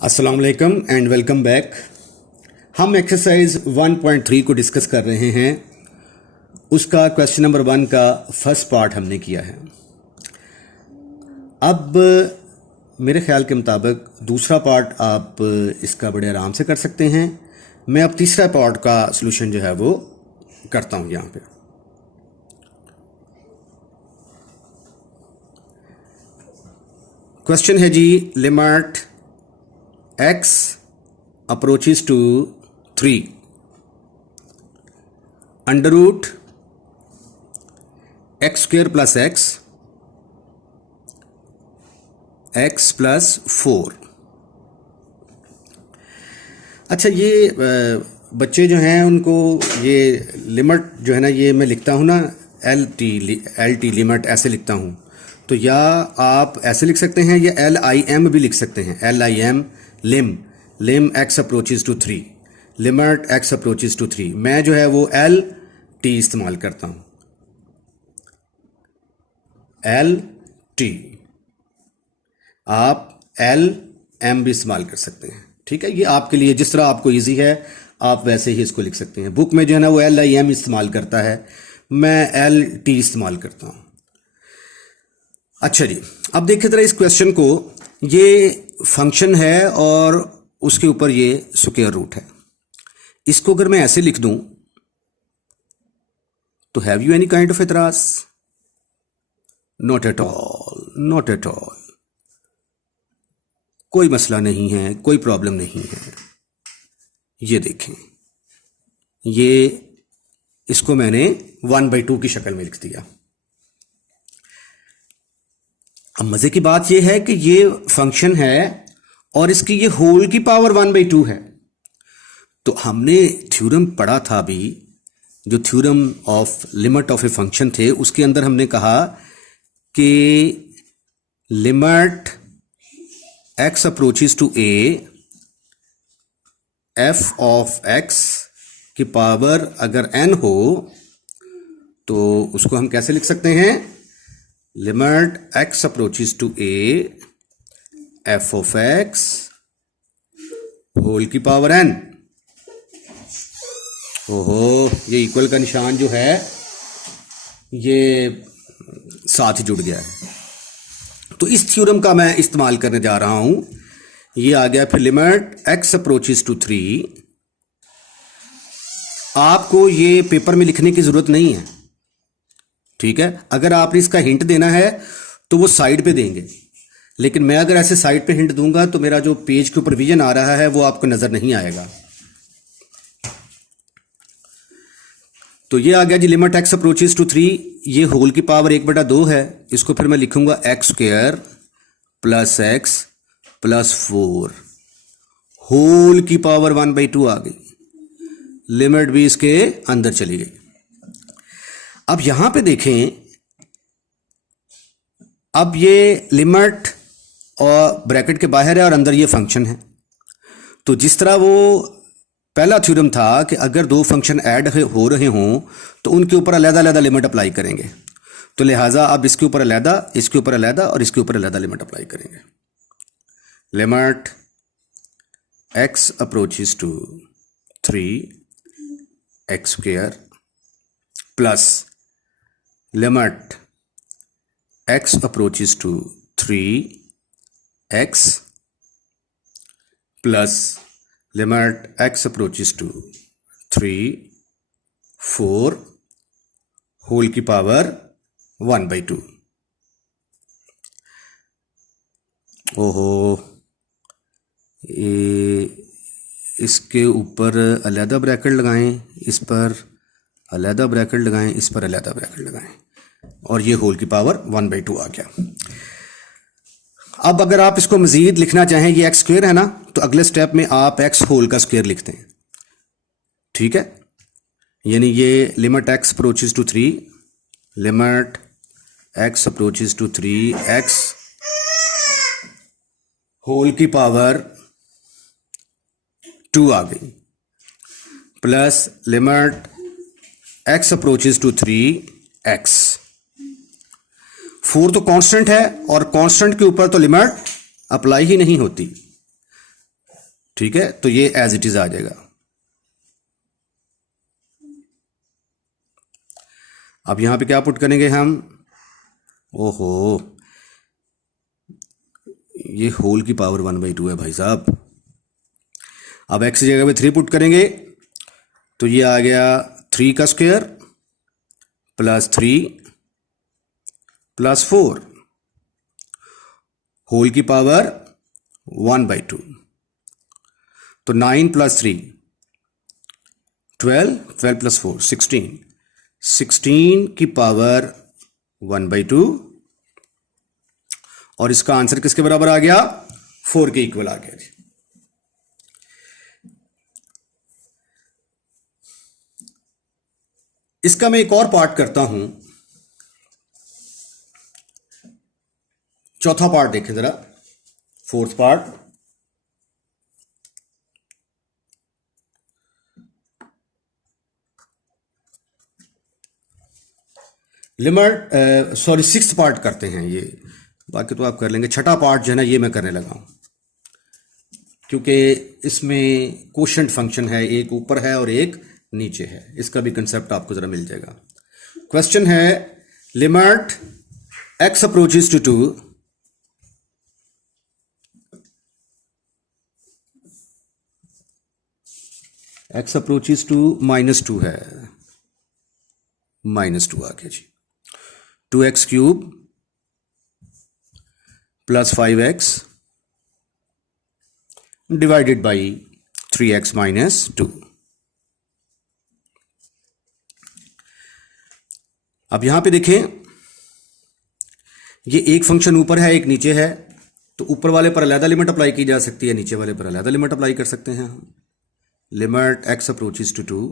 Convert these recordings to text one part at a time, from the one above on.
अस्सलाम वालेकुम and welcome back. हम एक्सरसाइज 1.3 को डिस्कस कर रहे हैं। उसका क्वेश्चन नंबर 1 का फर्स्ट पार्ट हमने किया है। अब मेरे ख्याल के मुताबिक दूसरा पार्ट आप इसका बड़े आराम से कर सकते हैं। मैं अब तीसरा पार्ट का सलूशन जो है वो करता हूँ। यहाँ पे क्वेश्चन है जी, limit x approaches to 3 under root X square plus x plus 4। अच्छा, ये बच्चे जो हैं उनको ये लिमिट जो है ना, ये मैं लिखता हूँ ना एल टी लिमिट ऐसे लिखता हूँ। तो या आप ऐसे लिख सकते हैं या LIM भी लिख सकते हैं। LIM lim x approaches to 3, limit x approaches to 3। मैं जो है वो LT इस्तेमाल करता हूँ, LT। आप LM भी इस्तेमाल कर सकते हैं। ठीक है, ये आपके लिए जिस तरह आपको इजी है आप वैसे ही इसको लिख सकते हैं। बुक में जो है ना वो LIM इस्तेमाल करता है, मैं LT इस्तेमाल करता हूँ। अच्छा जी, अब देखिए जरा इस क्वेश्चन को। ये फंक्शन है और उसके ऊपर ये स्क्वायर रूट है। इसको अगर मैं ऐसे लिख दूं तो have you any kind of एतराज? Not at all, not at all. कोई मसला नहीं है, कोई प्रॉब्लम नहीं है। ये देखें, ये इसको मैंने 1/2 की शक्ल में लिख दिया। अब मजे की बात यह है कि ये फंक्शन है और इसकी ये होल की पावर 1/2 है। तो हमने थ्योरम पढ़ा था अभी, जो theorem of limit of a function थे, उसके अंदर हमने कहा कि limit x approaches to a f of x की पावर अगर n हो तो उसको हम कैसे लिख सकते हैं? Limit x approaches to a f of x whole की पावर n। ओहो, ये इक्वल का निशान जो है ये साथ ही जुड़ गया है। तो इस थ्योरम का मैं इस्तेमाल करने जा रहा हूं। ये आ गया फिर लिमिट एक्स अप्रोचेस टू 3। आपको ये पेपर में लिखने की जरूरत नहीं है, ठीक है। अगर आपने इसका हिंट देना है तो वो साइड पे देंगे, लेकिन मैं अगर ऐसे साइड पे हिंट दूंगा तो मेरा जो पेज के ऊपर विजन आ रहा है वो आपको नजर नहीं आएगा। तो ये आ गया जी लिमिट एक्स अप्रोचेस टू 3। ये होल की पावर 1/2 है। इसको फिर मैं लिखूंगा x square plus x plus 4। Whole की पावर 1/2 आ गई। लिमिट भी इसके अंदर चली गई। अब यहां पे देखें, अब ये लिमिट और ब्रैकेट के बाहर है और अंदर ये फंक्शन है। तो जिस तरह वो पहला थ्योरम था कि अगर दो फंक्शन ऐड हो रहे हों तो उनके ऊपर अलग-अलग लिमिट अप्लाई करेंगे, तो लिहाजा अब इसके ऊपर अलग, इसके ऊपर अलग और इसके ऊपर अलग लिमिट अप्लाई करेंगे। Limit x approaches to 3 x square plus limit x approaches to 3x plus limit x approaches to 3 4 whole की पावर 1/2। ओहो, इसके ऊपर अलहदा ब्रैकेट लगाएं, इस पर अलहदा ब्रैकेट लगाएं, इस पर अलहदा ब्रैकेट लगाएं, और ये होल की पावर 1/2 आ गया। अब अगर आप इसको मजीद लिखना चाहें, ये एक्स स्क्वेयर है ना, तो अगले स्टेप में आप एक्स होल का स्क्वेयर लिखते हैं। ठीक है, यानी ये limit x approaches to 3, limit x approaches to 3x whole की पावर 2 आ गई, plus limit x approaches to 3x। 4 तो कांस्टेंट है और कांस्टेंट के ऊपर तो लिमिट अप्लाई ही नहीं होती। ठीक है, तो ये एज इट इज आ जाएगा। अब यहां पे क्या पुट करेंगे हम, ओहो ये होल की पावर 1/2 है भाई साहब। अब एक्स की जगह पे 3 पुट करेंगे तो ये आ गया 3 का स्क्वायर प्लस 3 प्लस 4 होल की पावर 1/2। तो 9 प्लस 3 12, 12 प्लस 4 16, 16 की पावर 1/2 और इसका आंसर किसके बराबर आ गया, 4 के इक्वल आ गया जी। इसका मैं एक और पार्ट करता हूं, चौथा पार्ट देखें जरा, fourth part. Limit sorry sixth part करते हैं ये, बाकी तो आप कर लेंगे। छठा पार्ट जो है ना ये मैं करने लगा हूं, क्योंकि इसमें कोशेंट फंक्शन है, एक ऊपर है और एक नीचे है, इसका भी कंसेप्ट आपको जरा मिल जाएगा। क्वेश्चन है limit x approaches to 2 x approaches to -2 है, -2 आ गया जी। 2x cube plus 5x divided by 3x minus 2। अब यहां पे देखें, ये एक फंक्शन ऊपर है एक नीचे है, तो ऊपर वाले पर अलहदा लिमिट अप्लाई की जा सकती है, नीचे वाले पर अलहदा लिमिट अप्लाई कर सकते हैं हम। Limit x approaches to 2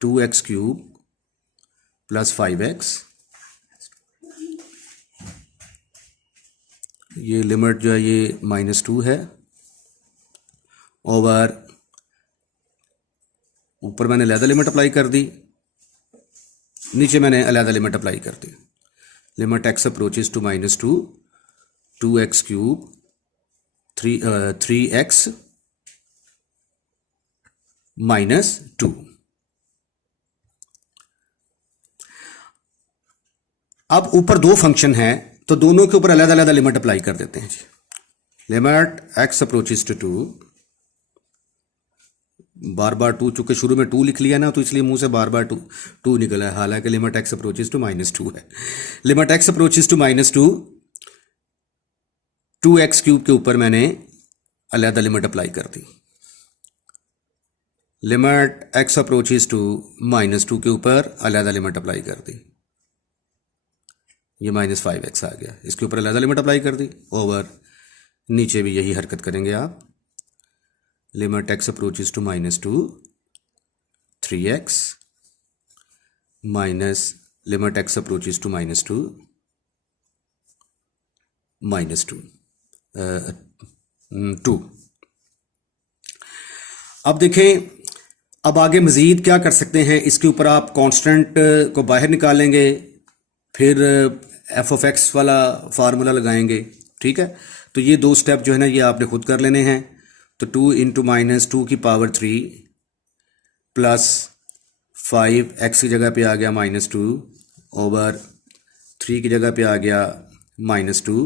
2x cube plus 5x, ये लिमिट जो है ये -2 है, ओवर ऊपर मैंने अलहदा लिमिट अप्लाई कर दी, नीचे मैंने अलहदा लिमिट अप्लाई कर दी। Limit x approaches to -2 2x cube 3x -2। अब ऊपर दो फंक्शन है तो दोनों के ऊपर अलग अलग लिमिट अप्लाई कर देते हैं जी। लिमिट x अप्रोचेस टू 2, बार बार 2, चूंकि शुरू में 2 लिख लिया ना तो इसलिए मुंह से बार बार 2 निकला है, हालांकि लिमिट x अप्रोचेस टू -2 है। Limit x approaches to -2 2x cube के ऊपर मैंने अलहदा लिमिट अप्लाई कर दी। लिमिट x अप्रोचेस टू -2 के ऊपर अलहदा लिमिट अप्लाई कर दी, ये -5x आ गया, इसके ऊपर अलहदा लिमिट अप्लाई कर दी, ओवर नीचे भी यही हरकत करेंगे आप। Limit x approaches to -2 3x minus limit x approaches to -2 -2 अब देखें, अब आगे मज़ीद क्या कर सकते हैं, इसके ऊपर आप कांस्टेंट को बाहर निकालेंगे, फिर f(x) वाला फार्मूला लगाएंगे, ठीक है। तो ये दो स्टेप जो है ना ये आपने खुद कर लेने हैं। तो 2 × -2 की पावर 3 प्लस 5 x की जगह पे आ गया -2 ओवर 3 की जगह पे आ गया -2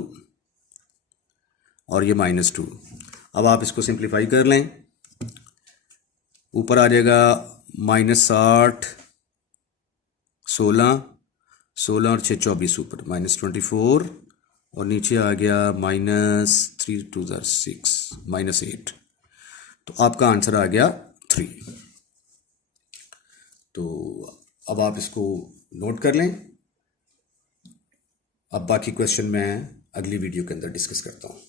और ये -2। अब आप इसको सिंप्लीफाई कर लें, ऊपर आ जाएगा -60 16 16 और 6 24 ऊपर -24 और नीचे आ गया -3 2 6 -8। तो आपका आंसर आ गया 3। तो अब आप इसको नोट कर लें। अब बाकी क्वेश्चन मैं अगली वीडियो के अंदर डिस्कस करता हूँ।